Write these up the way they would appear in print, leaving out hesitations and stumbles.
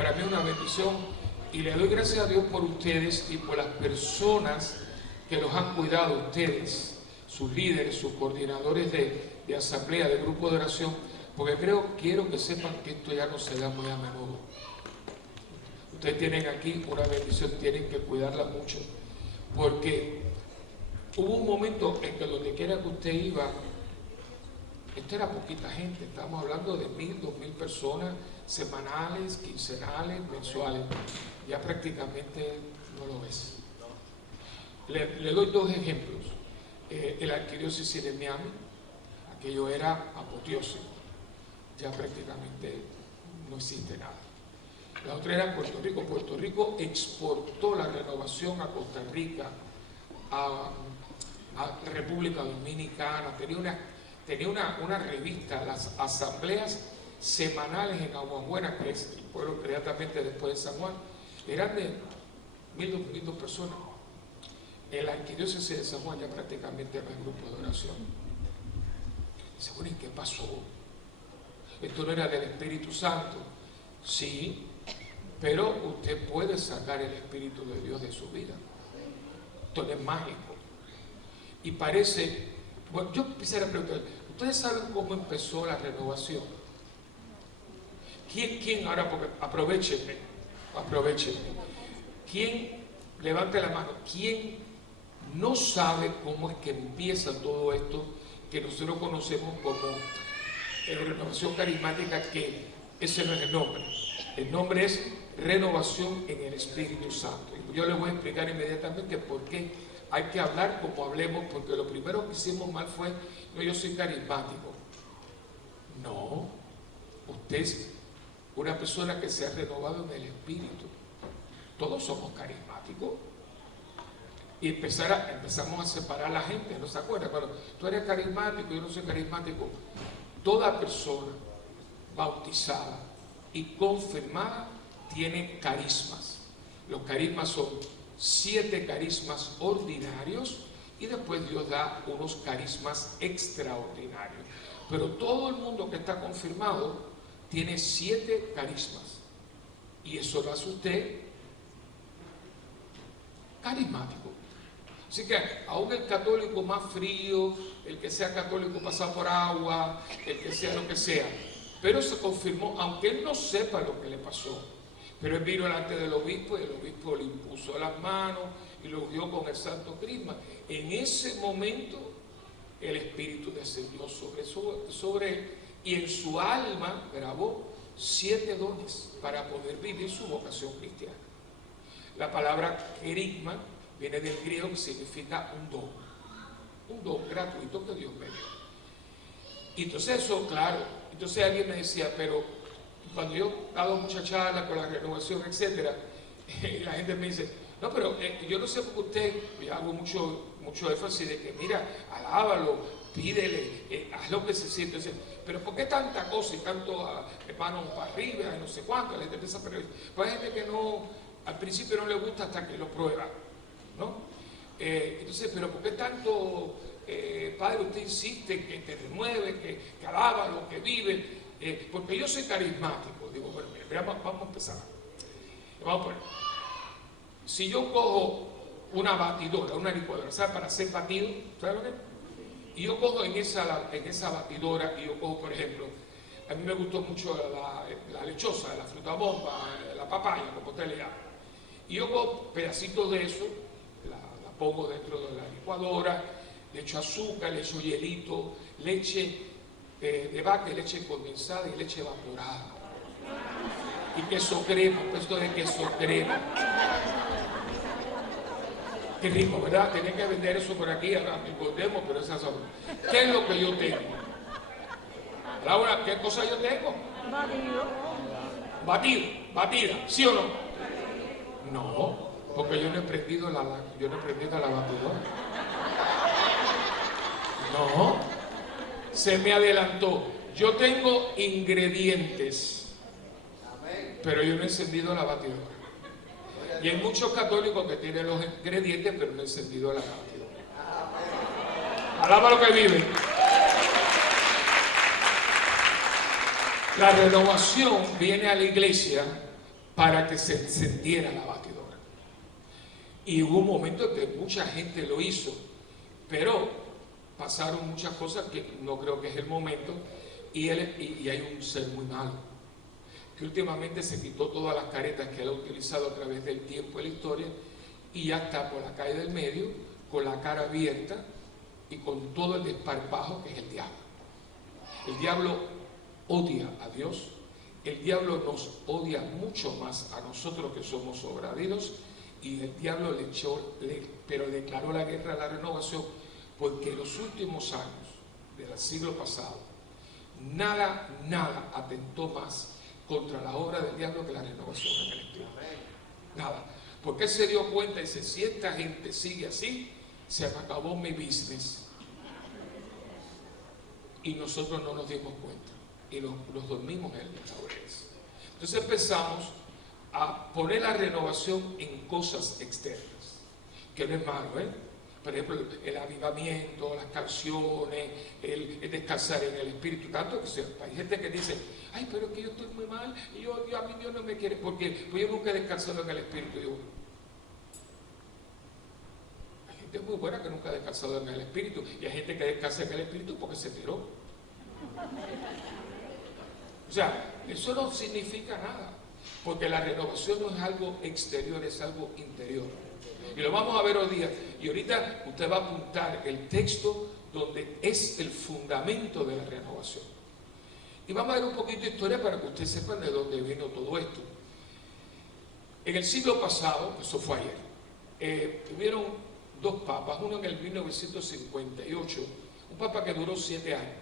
para mí es una bendición y le doy gracias a Dios por ustedes y por las personas que los han cuidado ustedes, sus líderes, sus coordinadores de asamblea, de grupo de oración, porque quiero que sepan que esto ya no se da muy a menudo. Ustedes tienen aquí una bendición, tienen que cuidarla mucho, porque hubo un momento en que donde quiera que usted iba, esto era poquita gente, estamos hablando de 1,000, 2,000 personas, semanales, quincenales, mensuales. Ya prácticamente no lo ves. Le doy dos ejemplos. El arquidiócesis de Miami, aquello era apoteósico, ya prácticamente no existe nada. La otra era Puerto Rico. Puerto Rico exportó la renovación a Costa Rica, a República Dominicana, tenía una revista, las asambleas semanales en Aguabuena, que es el pueblo inmediatamente después de San Juan, eran de 1,200 personas. En la arquidiócesis de San Juan ya prácticamente no hay grupo de oración. Dice, bueno, ¿y qué pasó? ¿Esto no era del Espíritu Santo? Sí, pero usted puede sacar el Espíritu de Dios de su vida. Esto no es mágico. Y parece, bueno, yo quisiera preguntar, ¿ustedes saben cómo empezó la renovación? ¿Quién ahora, porque aprovechenme, ¿quién, levante la mano, quién no sabe cómo es que empieza todo esto que nosotros conocemos como renovación carismática, que ese no es el nombre? El nombre es renovación en el Espíritu Santo. Y yo les voy a explicar inmediatamente por qué hay que hablar como hablemos, porque lo primero que hicimos mal fue, no, yo soy carismático. No, usted es una persona que se ha renovado en el Espíritu. Todos somos carismáticos. Y empezamos a separar a la gente, ¿no se acuerdan? Cuando tú eres carismático, yo no soy carismático. Toda persona bautizada y confirmada tiene carismas. Los carismas son 7 carismas ordinarios y después Dios da unos carismas extraordinarios. Pero todo el mundo que está confirmado tiene 7 carismas. Y eso lo hace usted carismático. Así que aún el católico más frío, el que sea católico pasado por agua, el que sea lo que sea, pero se confirmó, aunque él no sepa lo que le pasó, pero él vino delante del obispo y el obispo le impuso las manos y lo ungió con el santo crisma. En ese momento el Espíritu descendió sobre él y en su alma grabó 7 dones para poder vivir su vocación cristiana. La palabra querigma viene del griego, que significa un don gratuito que Dios me dio. Y entonces eso, claro, entonces alguien me decía, pero cuando yo hago mucha charla con la renovación, etcétera, la gente me dice, no, pero yo no sé por qué usted, yo hago mucho énfasis de que, mira, alábalo, pídele, haz lo que se siente, pero ¿por qué tanta cosa y tanto hermano para arriba y no sé cuánto? La gente empieza a perder. Pues hay gente que no, al principio no le gusta hasta que lo prueba, ¿no? Entonces, pero ¿por qué tanto, padre, usted insiste que te renueve, que alábalo, que vive? Porque yo soy carismático. Digo, bueno, mira, vamos a empezar. Vamos a poner. Si yo cojo una batidora, una licuadora, ¿sabes? Para hacer batido, ¿sabes lo que es? Y yo cojo en esa batidora, y yo cojo, por ejemplo, a mí me gustó mucho la lechosa, la fruta bomba, la papaya, como usted le llama. Y yo cojo pedacitos de eso, la pongo dentro de la licuadora, le echo azúcar, le echo hielito, leche de vaca, leche condensada y leche evaporada. Y queso crema, puesto de queso crema. Qué rico, ¿verdad? Tenés que vender eso por aquí, ahora me podemos, pero esas son. ¿Qué es lo que yo tengo? Laura, ¿qué cosa yo tengo? Batida, ¿sí o no? No, porque yo no he prendido la batidora. No, se me adelantó. Yo tengo ingredientes, pero yo no he encendido la batidora. Y hay muchos católicos que tienen los ingredientes, pero no han encendido la batidora. Alaba lo que vive. La renovación viene a la iglesia para que se encendiera la batidora. Y hubo un momento en que mucha gente lo hizo, pero pasaron muchas cosas que no creo que es el momento, y hay un ser muy malo, que últimamente se quitó todas las caretas que él ha utilizado a través del tiempo y la historia, y ya está por la calle del medio, con la cara abierta y con todo el desparpajo que es el diablo. El diablo odia a Dios, el diablo nos odia mucho más a nosotros que somos obra de Dios, y el diablo pero declaró la guerra a la renovación, porque en los últimos años del siglo pasado, nada atentó más contra la obra del diablo que la renovación en el Espíritu. Nada. Porque él se dio cuenta y dice, si esta gente sigue así, se me acabó mi business. Y nosotros no nos dimos cuenta. Y nos dormimos en las laureles. Entonces empezamos a poner la renovación en cosas externas. Que no es malo, ¿eh? Por ejemplo, el avivamiento, las canciones, el descansar en el Espíritu. Tanto que hay gente que dice, ay, pero es que yo estoy muy mal y a mí Dios no me quiere, porque pues yo nunca he descansado en el Espíritu. Y digo, hay gente muy buena que nunca ha descansado en el Espíritu, y hay gente que descansa en el Espíritu porque se tiró. O sea, eso no significa nada, porque la renovación no es algo exterior, es algo interior. Y lo vamos a ver hoy día. Y ahorita usted va a apuntar el texto donde es el fundamento de la renovación. Y vamos a ver un poquito de historia para que ustedes sepan de dónde vino todo esto. En el siglo pasado, eso fue ayer, tuvieron dos papas, uno en el 1958, un papa que duró 7 años,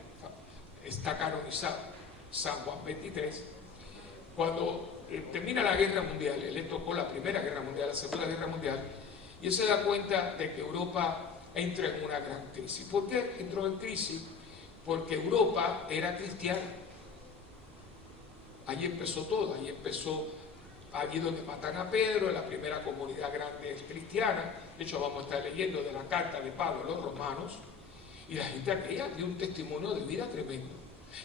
está canonizado, San Juan XXIII. Cuando termina la guerra mundial, él le tocó la primera guerra mundial, la segunda guerra mundial, y él se da cuenta de que Europa entra en una gran crisis. ¿Por qué entró en crisis? Porque Europa era cristiana. Allí empezó todo, allí donde matan a Pedro, la primera comunidad grande es cristiana. De hecho, vamos a estar leyendo de la carta de Pablo a los romanos, y la gente aquella dio un testimonio de vida tremendo.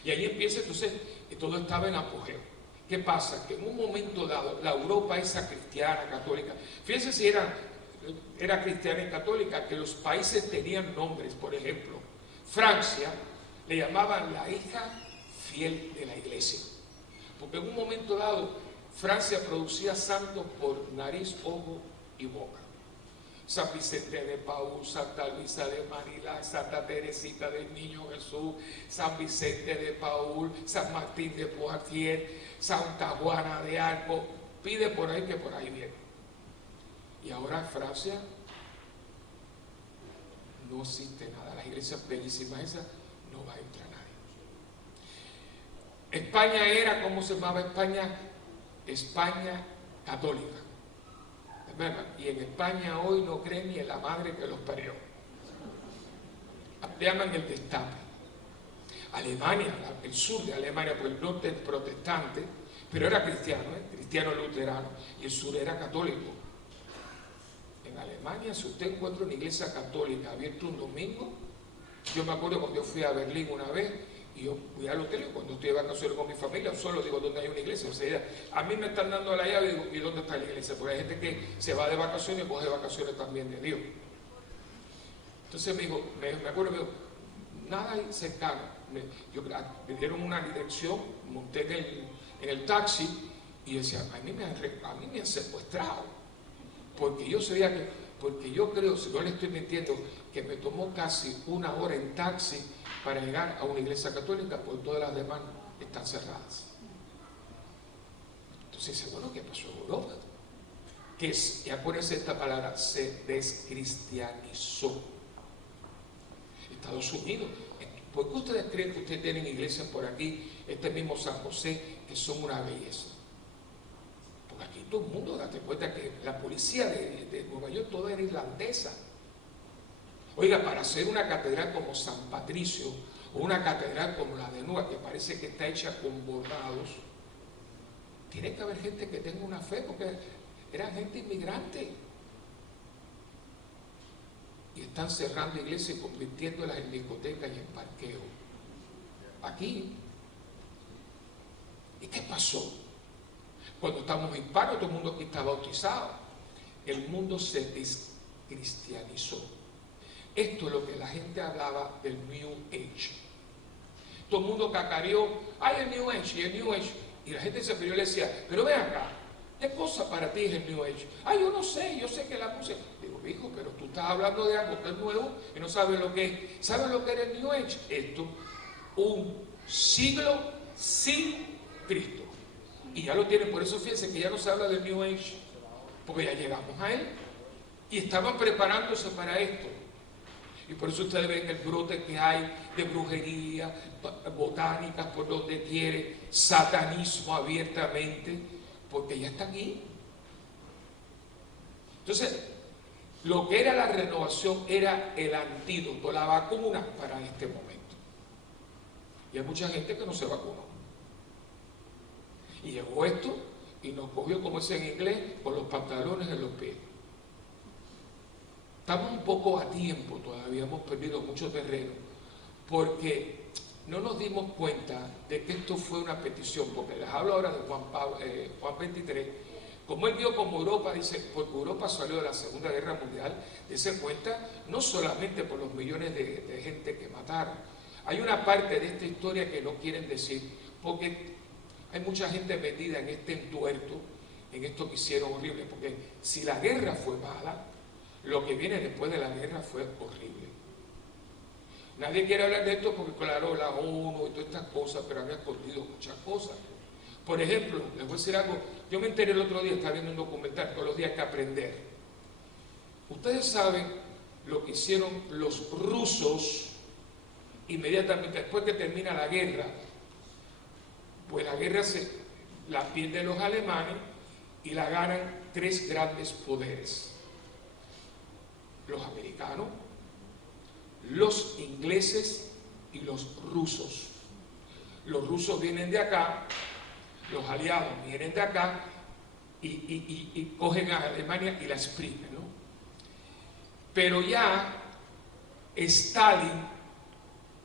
Y allí empieza, entonces, todo estaba en apogeo. ¿Qué pasa? Que en un momento dado, la Europa esa cristiana, católica, fíjense si era cristiana y católica, que los países tenían nombres. Por ejemplo, Francia le llamaban la hija fiel de la iglesia, porque en un momento dado Francia producía santos por nariz, ojo y boca. San Vicente de Paúl, Santa Luisa de Manila, Santa Teresita del Niño Jesús, San Vicente de Paúl, San Martín de Poitiers, Santa Juana de Arco. Pide por ahí que por ahí viene. Y ahora en Francia no existe nada. Las iglesias bellísimas esas no va a entrar nadie. España era, ¿cómo se llamaba España? España católica. Y en España hoy no creen ni en la madre que los parió. Le llaman el destape. Alemania, el sur de Alemania, pues el norte es protestante, pero era cristiano, cristiano luterano, y el sur era católico. En Alemania, si usted encuentra una iglesia católica abierta un domingo, yo me acuerdo cuando yo fui a Berlín una vez, y yo fui al hotel, y cuando estoy de vacaciones con mi familia, solo digo dónde hay una iglesia. O sea, a mí me están dando la llave y digo, ¿y dónde está la iglesia? Porque hay gente que se va de vacaciones y coge vacaciones también de Dios. Entonces me acuerdo, me dijo, nada hay cercano. Me dieron una dirección, monté en el taxi y decía, a mí me han secuestrado. Porque yo sabía porque yo creo, si no le estoy mintiendo, que me tomó casi 1 hora en taxi para llegar a una iglesia católica, porque todas las demás están cerradas. Entonces dice, bueno, ¿qué pasó en Europa? Y acuérdense esta palabra, se descristianizó. Estados Unidos. ¿Por qué ustedes creen que ustedes tienen iglesias por aquí, este mismo San José, que son una belleza? Porque aquí todo el mundo, date cuenta que la policía de Nueva York toda era irlandesa. Oiga, para hacer una catedral como San Patricio o una catedral como la de Nueva, que parece que está hecha con bordados, tiene que haber gente que tenga una fe, porque eran gente inmigrante. Y están cerrando iglesias y convirtiéndolas en discotecas y en parqueo. Aquí. ¿Y qué pasó? Cuando estamos hispanos, todo el mundo aquí está bautizado. El mundo se descristianizó. Esto es lo que la gente hablaba del New Age. Todo el mundo cacareó, ay, el New Age, y el New Age. Y la gente se peleó y le decía, pero ven acá, ¿qué cosa para ti es el New Age? Ay, yo no sé, yo sé que la música. Digo, hijo, pero tú estás hablando de algo que es nuevo y no sabes lo que es. ¿Sabes lo que era el New Age? Esto, un siglo sin Cristo. Y ya lo tienen, por eso fíjense que ya no se habla del New Age, porque ya llegamos a él. Y estaban preparándose para esto. Y por eso ustedes ven el brote que hay de brujería, botánicas por donde quiere, satanismo abiertamente, porque ya están ahí. Entonces, lo que era la renovación era el antídoto, la vacuna para este momento. Y hay mucha gente que no se vacunó. Y llegó esto y nos cogió, como es en inglés, con los pantalones en los pies. Estamos un poco a tiempo, todavía hemos perdido mucho terreno, porque no nos dimos cuenta de que esto fue una petición, porque les hablo ahora de Juan 23, como él vio como Europa, dice, porque Europa salió de la Segunda Guerra Mundial, dése cuenta, no solamente por los millones de gente que mataron, hay una parte de esta historia que no quieren decir, porque hay mucha gente metida en este entuerto, en esto que hicieron horrible, porque si la guerra fue mala, lo que viene después de la guerra fue horrible. Nadie quiere hablar de esto porque, claro, la ONU y todas estas cosas, pero han escondido muchas cosas. Por ejemplo, les voy a decir algo. Yo me enteré el otro día, estaba viendo un documental, todos los días hay que aprender. Ustedes saben lo que hicieron los rusos inmediatamente después que termina la guerra. Pues la guerra la pierden los alemanes y la ganan tres grandes poderes. Los americanos, los ingleses y los rusos. Los rusos vienen de acá, los aliados vienen de acá y cogen a Alemania y la exprimen, ¿no? Pero ya Stalin,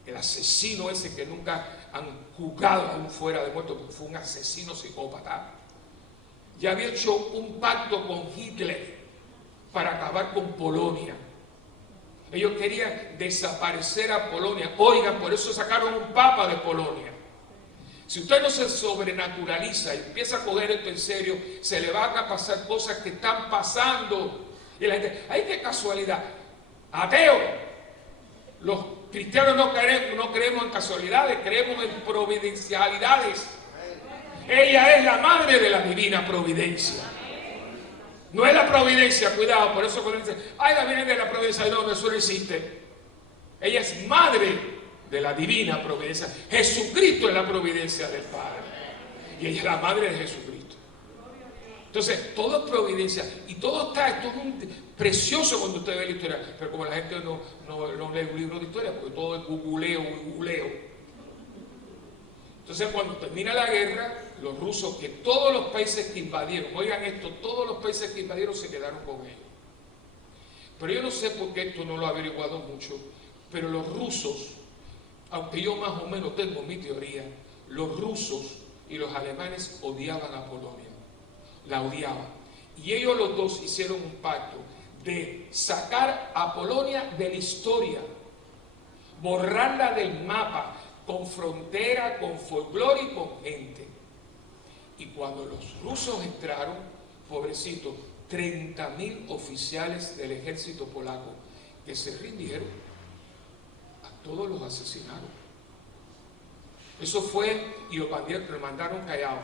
el asesino ese que nunca han juzgado aún fuera de muerto, porque fue un asesino psicópata, ya había hecho un pacto con Hitler para acabar con Polonia. Ellos querían desaparecer a Polonia. Oigan, por eso sacaron un papa de Polonia. Si usted no se sobrenaturaliza y empieza a coger esto en serio, se le van a pasar cosas que están pasando. Y la gente, ¡ay, qué casualidad! Ateo. Los cristianos no creemos en casualidades, creemos en providencialidades. Ella es la madre de la divina providencia. No es la providencia, cuidado, por eso cuando dicen, ay, la Virgen de la providencia, no, eso no existe. Ella es madre de la divina providencia. Jesucristo es la providencia del Padre. Y ella es la madre de Jesucristo. Entonces, todo es providencia. Y todo está, esto es precioso cuando usted ve la historia. Pero como la gente no lee un libro de historia, porque todo es googleo. Entonces, cuando termina la guerra, los rusos, que todos los países que invadieron, oigan esto, todos los países que invadieron se quedaron con ellos. Pero yo no sé por qué esto no lo he averiguado mucho, pero los rusos, aunque yo más o menos tengo mi teoría, los rusos y los alemanes odiaban a Polonia, la odiaban. Y ellos los dos hicieron un pacto de sacar a Polonia de la historia, borrarla del mapa, con frontera, con folclore y con gente. Y cuando los rusos entraron, pobrecitos, 30.000 oficiales del ejército polaco que se rindieron, a todos los asesinaron. Eso fue, y lo mandaron callados.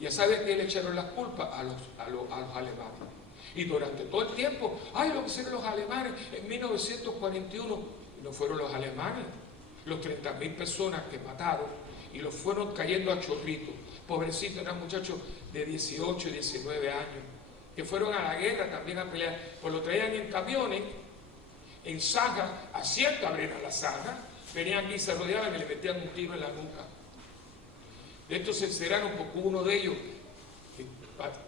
Ya saben que le echaron las culpas a los alemanes. Y durante todo el tiempo, ay, lo que hicieron los alemanes en 1941, y no fueron los alemanes, los 30.000 personas que mataron y los fueron cayendo a chorritos. Pobrecitos, eran muchachos de 18 y 19 años que fueron a la guerra también a pelear, pues lo traían en camiones, en zanjas, hacían carrera la zanja, venían aquí, se rodeaban y le metían un tiro en la nuca. De estos se enteraron porque uno de ellos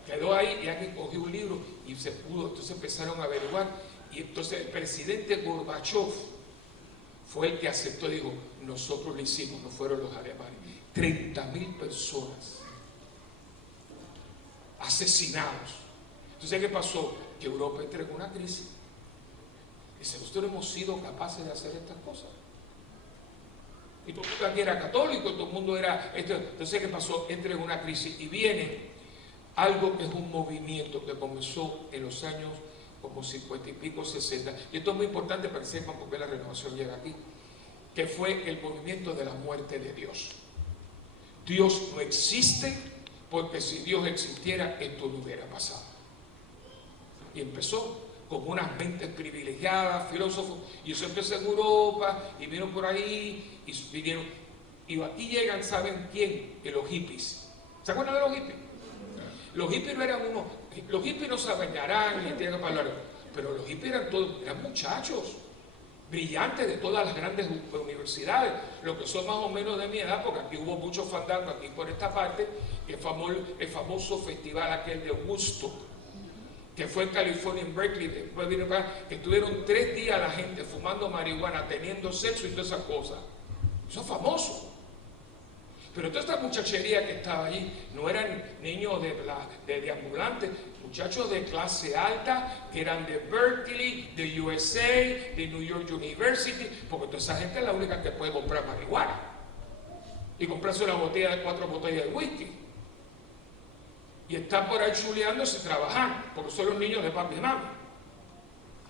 quedó ahí y alguien cogió un libro y se pudo, entonces empezaron a averiguar y entonces el presidente Gorbachev fue el que aceptó, dijo, nosotros lo hicimos, no fueron los alemanes. 30.000 personas. asesinados. Entonces, ¿qué pasó? Que Europa entró en una crisis. Dice, nosotros hemos sido capaces de hacer estas cosas. Y todo el mundo aquí era católico, todo el mundo era... Entonces, ¿qué pasó? Entra en una crisis y viene algo que es un movimiento que comenzó en los años como 50 y pico, 60. Y esto es muy importante para que sepan por qué la renovación llega aquí. Que fue el movimiento de la muerte de Dios. Dios no existe, porque si Dios existiera, esto no hubiera pasado. Y empezó con unas mentes privilegiadas, filósofos, y eso empezó en Europa, y vino por ahí, y vinieron. Y aquí llegan, ¿saben quién? Que los hippies. ¿Se acuerdan de los hippies? Los hippies no eran unos, los hippies no se bañarán ni tienen palabras, pero los hippies eran todos, eran muchachos brillantes de todas las grandes universidades, lo que son más o menos de mi edad, porque aquí hubo muchos fandangos aquí por esta parte, el famoso festival aquel de Woodstock, que fue en California, en Berkeley, después vino acá, que estuvieron 3 días la gente fumando marihuana, teniendo sexo y todas esas cosas. Eso es famoso. Pero toda esta muchachería que estaba allí no eran niños de ambulantes, muchachos de clase alta que eran de Berkeley, de USA, de New York University, porque toda esa gente es la única que puede comprar marihuana y comprarse una botella de 4 botellas de whisky. Y están por ahí chuleándose y trabajando, porque son los niños de papi y mami.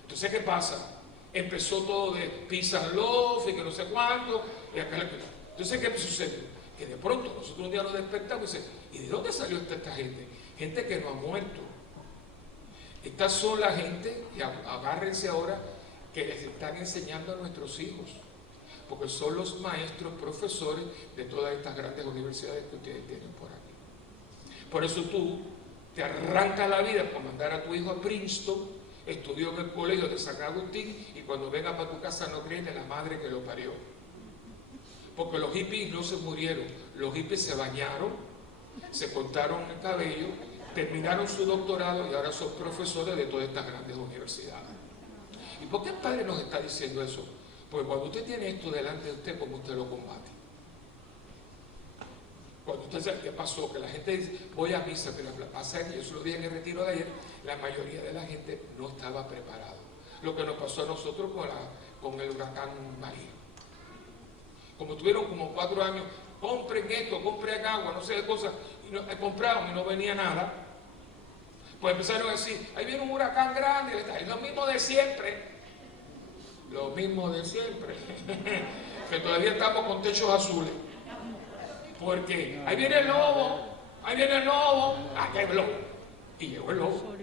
Entonces, ¿qué pasa? Empezó todo de peace and love y que no sé cuánto. Entonces, ¿qué sucede? Que de pronto nosotros un día nos despertamos y decimos, ¿y de dónde salió esta gente? Gente que no ha muerto. Estas son la gente, y agárrense ahora, que les están enseñando a nuestros hijos, porque son los maestros, profesores de todas estas grandes universidades que ustedes tienen por aquí. Por eso tú te arrancas la vida por mandar a tu hijo a Princeton, estudió en el colegio de San Agustín, y cuando venga para tu casa no creen en la madre que lo parió. Porque los hippies no se murieron, los hippies se bañaron, se cortaron el cabello, terminaron su doctorado y ahora son profesores de todas estas grandes universidades. ¿Y por qué el Padre nos está diciendo eso? Porque cuando usted tiene esto delante de usted, ¿cómo usted lo combate? Cuando usted sabe qué pasó, que la gente dice, voy a misa, pero pasa que yo se lo dije en el retiro de ayer, la mayoría de la gente no estaba preparada. Lo que nos pasó a nosotros con el huracán María. Como tuvieron como 4 años, compren esto, compren agua, no sé qué cosas, y compraron y no venía nada. Pues empezaron a decir, ahí viene un huracán grande, es lo mismo de siempre. Lo mismo de siempre. Que todavía estamos con techos azules. Porque ahí viene el lobo, aquí hay lobo. Y llegó el lobo.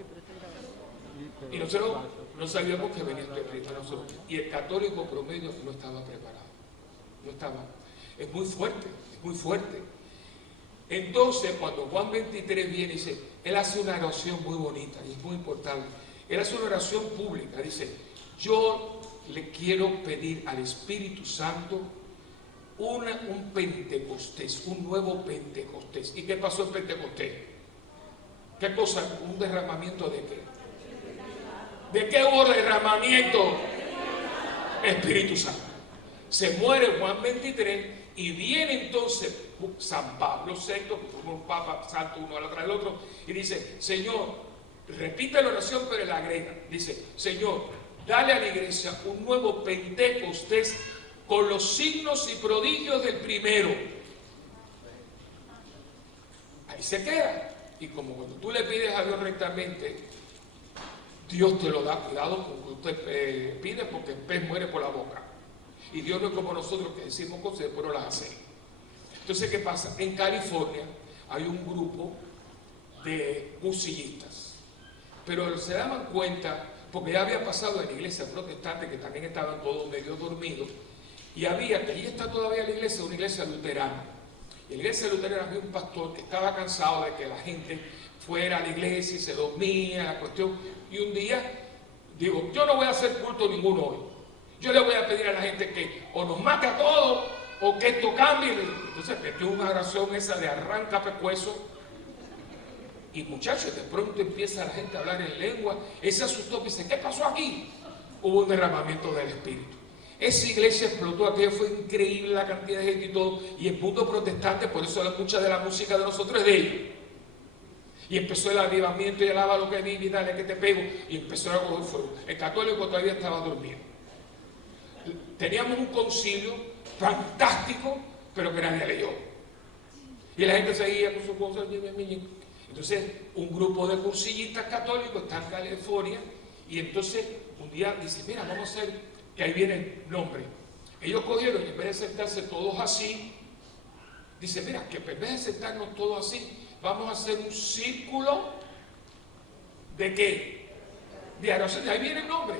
Y nosotros no sabíamos que venía este Cristo a nosotros. Y el católico promedio no estaba preparado. No estaba. Es muy fuerte, es muy fuerte. Entonces, cuando Juan 23 viene y dice, él hace una oración muy bonita y es muy importante. Él hace una oración pública, dice, yo le quiero pedir al Espíritu Santo un Pentecostés, un nuevo Pentecostés. ¿Y qué pasó en Pentecostés? ¿Qué cosa? ¿Un derramamiento de qué? ¿De qué hubo derramamiento? Espíritu Santo. Se muere Juan 23 y viene entonces San Pablo VI, un Papa Santo uno al otro del otro, y dice, Señor, repite la oración pero la agrega, dice, Señor, dale a la iglesia un nuevo Pentecostés con los signos y prodigios del primero. Ahí se queda. Y como cuando tú le pides a Dios rectamente, Dios te lo da. Cuidado con lo que usted pide, porque el pez muere por la boca. Y Dios no es como nosotros que decimos cosas y después no las hacemos. Entonces, ¿qué pasa? En California hay un grupo de musillistas. Pero se daban cuenta, porque ya había pasado en la iglesia protestante, que también estaban todos medio dormidos, y había, que allí está todavía la iglesia, una iglesia luterana. Y en la iglesia luterana había un pastor que estaba cansado de que la gente fuera a la iglesia y se dormía, la cuestión. Y un día, digo, yo no voy a hacer culto ninguno hoy. Yo le voy a pedir a la gente que o nos mate a todos o que esto cambie. Entonces metió una oración esa de arranca pescuezo. Y muchachos, de pronto empieza la gente a hablar en lengua. Él se asustó y dice, ¿qué pasó aquí? Hubo un derramamiento del Espíritu. Esa iglesia explotó, aquello fue increíble la cantidad de gente y todo. Y el mundo protestante, por eso mucha de la música de nosotros es de ellos. Y empezó el avivamiento y alaba lo que vive y dale que te pego. Y empezó a coger fuego. El católico todavía estaba dormido. Teníamos un concilio fantástico, pero que nadie leyó. Y la gente seguía con sus cosas. Entonces, un grupo de cursillistas católicos está en California. Y entonces, un día dice, mira, vamos a hacer, que ahí viene el nombre. Ellos cogieron y en vez de sentarse todos así, dice, mira, que en vez de sentarnos todos así, vamos a hacer un círculo de ¿qué? De oración. Ahí viene el nombre.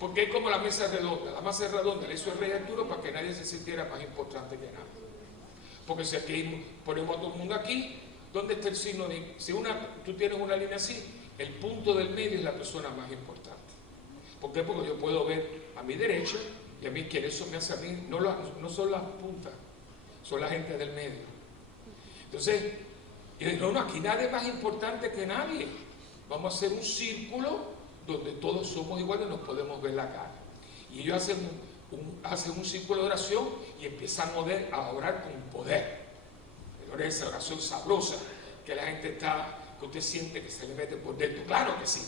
Porque es como la mesa redonda. La mesa redonda le hizo el rey Arturo para que nadie se sintiera más importante que nadie. Porque si aquí ponemos a todo el mundo aquí, ¿dónde está el signo? Si tú tienes una línea así, el punto del medio es la persona más importante. ¿Por qué? Porque yo puedo ver a mi derecha y a mi izquierda. Eso me hace a mí, no son las puntas, son la gente del medio. Entonces, yo digo, no, aquí nadie es más importante que nadie. Vamos a hacer un círculo donde todos somos iguales y nos podemos ver la cara. Y ellos hacen un círculo de oración y empiezan a orar con poder. Esa oración sabrosa que la gente que usted siente que se le mete por dentro. Claro que sí.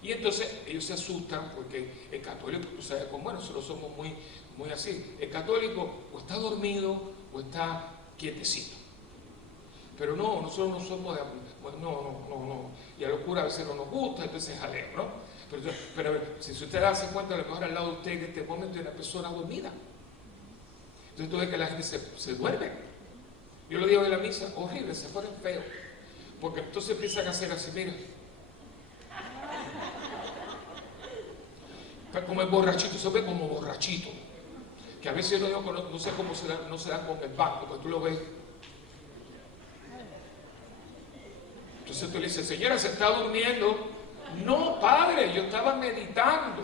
Y entonces ellos se asustan porque el católico, tú sabes cómo, bueno, nosotros somos muy así. El católico o está dormido o está quietecito. Pero no, nosotros no somos de... Pues no. Y a la locura a veces no nos gusta, entonces jaleo, ¿no? Pero si usted hace cuenta, a lo mejor al lado de usted en este momento hay una persona dormida. Entonces tú ves que la gente se duerme. Yo lo digo en la misa, horrible, se ponen feos. Porque entonces empiezan a hacer así, mira. Como el borrachito, se ve como borrachito. Que a veces yo no sé cómo no se dan con el banco, porque tú lo ves. Entonces tú le dices, señora, ¿se está durmiendo? No, padre, yo estaba meditando.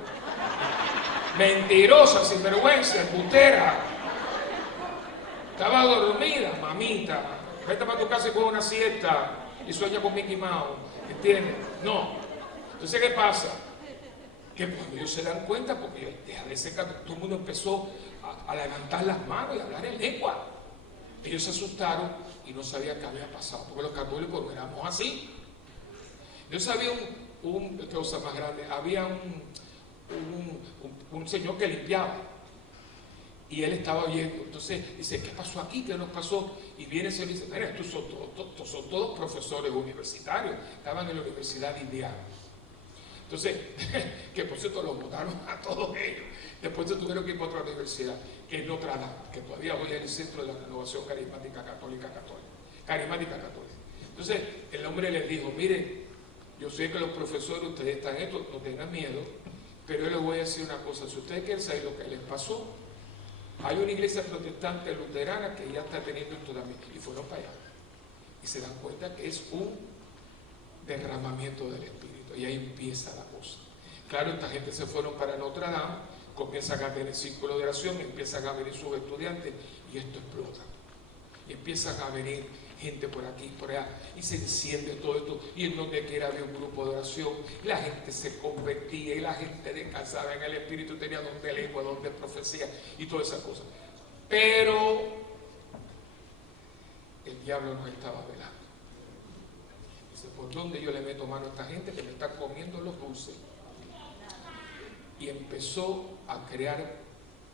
Mentirosa, sinvergüenza, embustera. Estaba dormida, mamita. Vete para tu casa y coge una siesta y sueña con Mickey Mouse. ¿Entiendes? No. Entonces, ¿qué pasa? Que cuando ellos se dan cuenta, porque deja de ser que todo el mundo empezó a levantar las manos y a hablar en lengua. Ellos se asustaron y no sabían qué había pasado, porque los católicos no éramos así. Yo sabía qué cosa más grande, había un señor que limpiaba y él estaba oyendo. Entonces dice, ¿qué pasó aquí? ¿Qué nos pasó? Y viene ese y dice, mira, estos son todos profesores universitarios, estaban en la Universidad de Indiana. Entonces, que por cierto los votaron a todos ellos. Después se tuvieron que ir a otra universidad, que es Notre Dame, que todavía hoy es el centro de la renovación carismática católica. Entonces, el hombre les dijo, mire, yo sé que los profesores, ustedes están estos, no tengan miedo, pero yo les voy a decir una cosa, si ustedes quieren saber lo que les pasó, hay una iglesia protestante luterana que ya está teniendo esto también, y fueron para allá. Y se dan cuenta que es un derramamiento del Espíritu, y ahí empieza la cosa. Claro, esta gente se fueron para Notre Dame, comienzan a tener círculo de oración, empiezan a venir sus estudiantes, y esto explota. Y empiezan a venir gente por aquí, por allá, y se enciende todo esto, y en donde quiera había un grupo de oración, y la gente se convertía, y la gente descansaba en el Espíritu, tenía don de lengua, don de profecía, y todas esas cosas. Pero el diablo nos estaba velando. Dice, ¿por dónde yo le meto mano a esta gente que me está comiendo los dulces? Y empezó a crear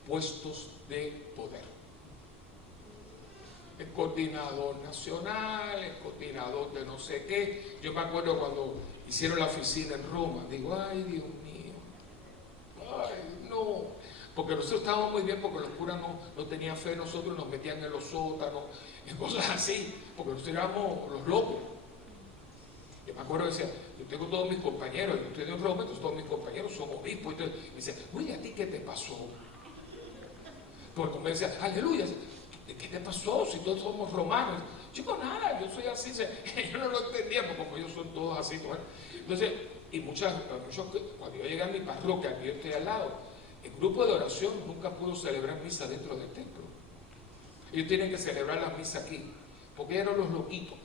puestos de poder. El coordinador nacional, el coordinador de no sé qué. Yo me acuerdo cuando hicieron la oficina en Roma, digo, ay Dios mío, ay no, porque nosotros estábamos muy bien porque los curas no tenían fe en nosotros, nos metían en los sótanos, en cosas así, porque nosotros éramos los locos. Yo me acuerdo que decía, yo tengo todos mis compañeros, yo estoy en Roma, entonces todos mis compañeros son obispos, entonces me decía, uy, ¿a ti qué te pasó? Porque me decía, aleluya, ¿qué te pasó si todos somos romanos? Chico, nada, yo soy así. Yo no lo entendía porque como ellos son todos así. ¿no? Entonces, y muchos, cuando yo llegué a mi parroquia, que yo estoy al lado, el grupo de oración nunca pudo celebrar misa dentro del templo. Ellos tienen que celebrar la misa aquí, porque eran los loquitos.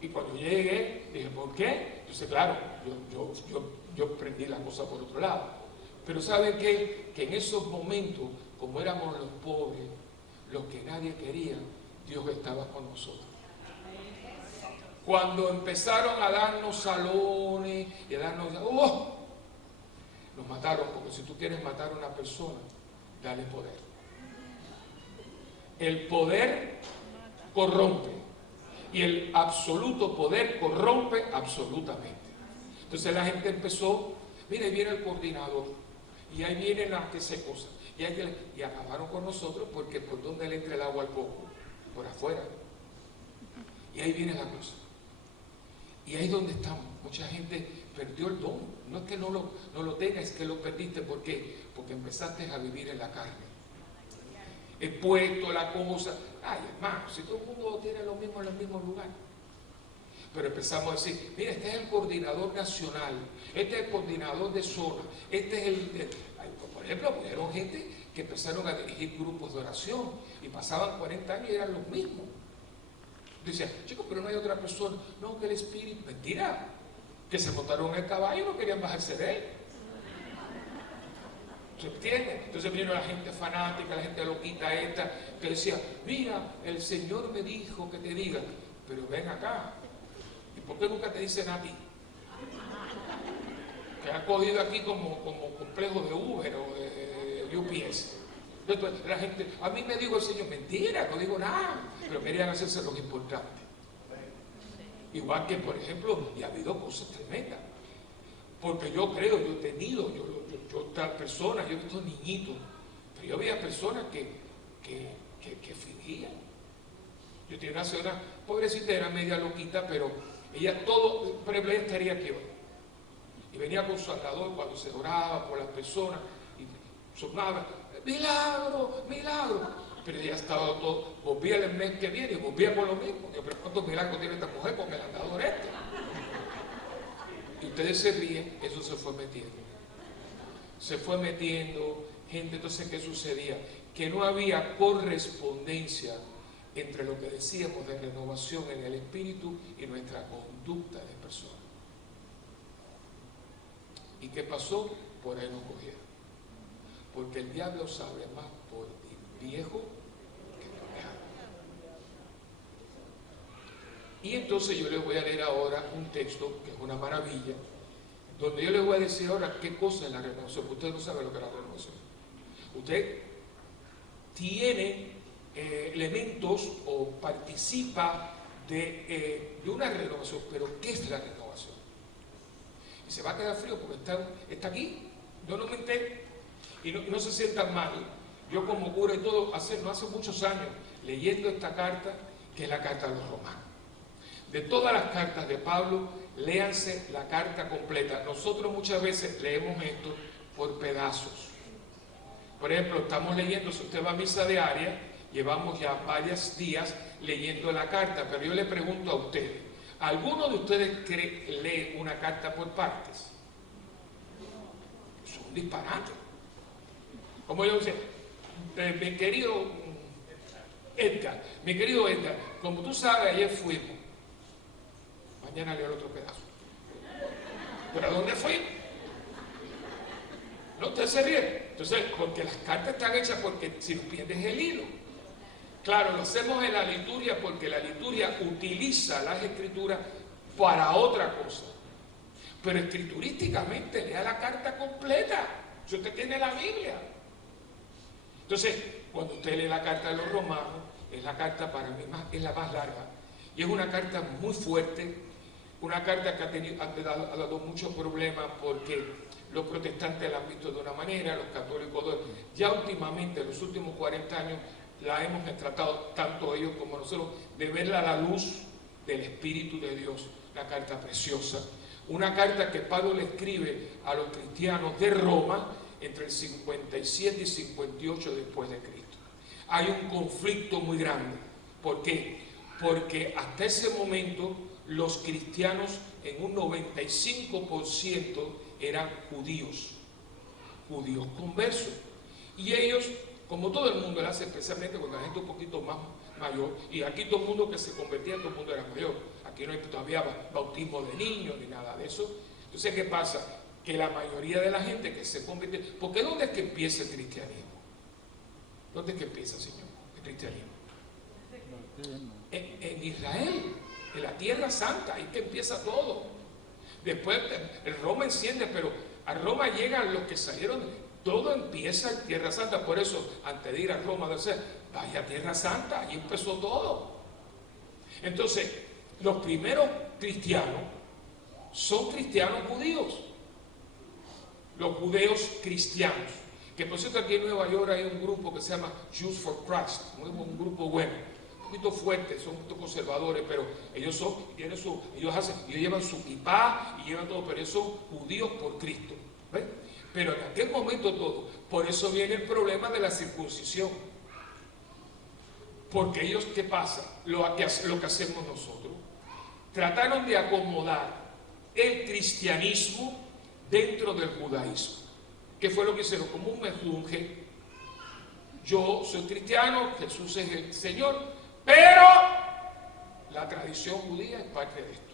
Y cuando llegué, dije, ¿por qué? Entonces, claro, yo prendí la cosa por otro lado. Pero ¿saben qué? Que en esos momentos, como éramos los pobres, los que nadie quería, Dios estaba con nosotros. Cuando empezaron a darnos salones y a darnos... ¡Oh! Nos mataron, porque si tú quieres matar a una persona, dale poder. El poder corrompe y el absoluto poder corrompe absolutamente. Entonces la gente empezó, mira, ahí viene el coordinador y ahí vienen las que se cosas y acabaron con nosotros porque por donde le entra el agua al coco, por afuera. Y ahí viene la cosa. Y ahí es donde estamos. Mucha gente perdió el don. No es que no lo tengas, es que lo perdiste. ¿Por qué? Porque empezaste a vivir en la carne. El puesto, la cosa. Ay, hermano, si todo el mundo tiene lo mismo en el mismo lugar. Pero empezamos a decir, mira, este es el coordinador nacional, este es el coordinador de zona, este es por ejemplo, hubieron gente que empezaron a dirigir grupos de oración y pasaban 40 años y eran los mismos. Decían, chicos, pero no hay otra persona. No, que el espíritu, mentira, que se montaron en el caballo y no querían bajarse de él. ¿Se entiende? Entonces vino la gente fanática, la gente loquita esta, que decía, mira, el Señor me dijo que te diga, pero ven acá, ¿y por qué nunca te dicen a ti? Que ha cogido aquí como complejo de Uber o de UPS. Entonces la gente, a mí me dijo el Señor, mentira, no digo nada, pero querían hacerse los importantes. Igual que, por ejemplo, y ha habido cosas tremendas. Porque yo creo, yo he tenido, tal persona, yo he visto niñitos, pero yo había personas que fingían. Yo tenía una señora, pobrecita, era media loquita, pero ella todo, por ejemplo, ella estaría aquí hoy. Y venía con su andador cuando se oraba por las personas y sonaba, milagro, milagro. Pero ella estaba todo, volvía el mes que viene y volvía por lo mismo. Yo, pero ¿cuántos milagros tiene esta mujer con el andador este? Y ustedes se ríen, eso se fue metiendo. Se fue metiendo gente. Entonces, ¿qué sucedía? Que no había correspondencia entre lo que decíamos de renovación en el espíritu y nuestra conducta de persona. ¿Y qué pasó? Por ahí nos cogieron. Porque el diablo sabe más por el viejo que por el viejo. Y entonces yo les voy a leer ahora un texto que es una maravilla, donde yo les voy a decir ahora qué cosa es la renovación. Usted no sabe lo que es la renovación. Usted tiene elementos o participa de una renovación, pero ¿qué es la renovación? Y se va a quedar frío porque está aquí. Yo no me enteré y no se sientan mal. Yo como cura y todo, no hace muchos años, leyendo esta carta, que es la carta de los romanos. De todas las cartas de Pablo, léanse la carta completa. Nosotros muchas veces leemos esto por pedazos. Por ejemplo, estamos leyendo, si usted va a misa diaria, llevamos ya varios días leyendo la carta, pero yo le pregunto a ustedes, ¿alguno de ustedes lee una carta por partes? Es un disparate. Como yo decía, mi querido Edgar, como tú sabes, ayer fuimos. Mañana leo el otro pedazo. ¿Pero a dónde fuimos? No, usted se ríe. Entonces, porque las cartas están hechas porque si nos pierdes el hilo. Claro, lo hacemos en la liturgia porque la liturgia utiliza las escrituras para otra cosa. Pero escriturísticamente lea la carta completa. Si usted tiene la Biblia. Entonces, cuando usted lee la carta de los romanos, es la carta para mí es la más larga. Y es una carta muy fuerte, una carta que ha dado muchos problemas porque los protestantes la han visto de una manera, los católicos de otra. Ya últimamente, en los últimos 40 años, la hemos tratado, tanto ellos como nosotros, de verla a la luz del Espíritu de Dios, una carta preciosa. Una carta que Pablo le escribe a los cristianos de Roma entre el 57 y 58 después de Cristo. Hay un conflicto muy grande. ¿Por qué? Porque hasta ese momento los cristianos en un 95% eran judíos conversos. Y ellos, como todo el mundo lo hace, especialmente cuando la gente un poquito más mayor, y aquí todo el mundo que se convertía, todo el mundo era mayor. Aquí no hay todavía bautismo de niños ni nada de eso. Entonces, ¿qué pasa? Que la mayoría de la gente que se convierte... Porque ¿dónde es que empieza el cristianismo? ¿Dónde es que empieza, Señor, el cristianismo? En Israel. En la Tierra Santa, ahí que empieza todo. Después el Roma enciende, pero a Roma llegan los que salieron, todo empieza en Tierra Santa. Por eso, antes de ir a Roma, vaya a Tierra Santa, ahí empezó todo. Entonces, los primeros cristianos son cristianos judíos, los judeos cristianos. Que por cierto, aquí en Nueva York hay un grupo que se llama Jews for Christ, un grupo bueno, un poquito fuerte, son un poquito conservadores, pero ellos llevan su kipá y llevan todo, pero ellos son judíos por Cristo. ¿Ven? Pero en aquel momento todo, por eso viene el problema de la circuncisión. Porque ellos, ¿qué pasa? Lo que hacemos nosotros. Trataron de acomodar el cristianismo dentro del judaísmo. ¿Qué fue lo que hicieron? Como un mejunje. Yo soy cristiano, Jesús es el Señor, pero la tradición judía es parte de esto.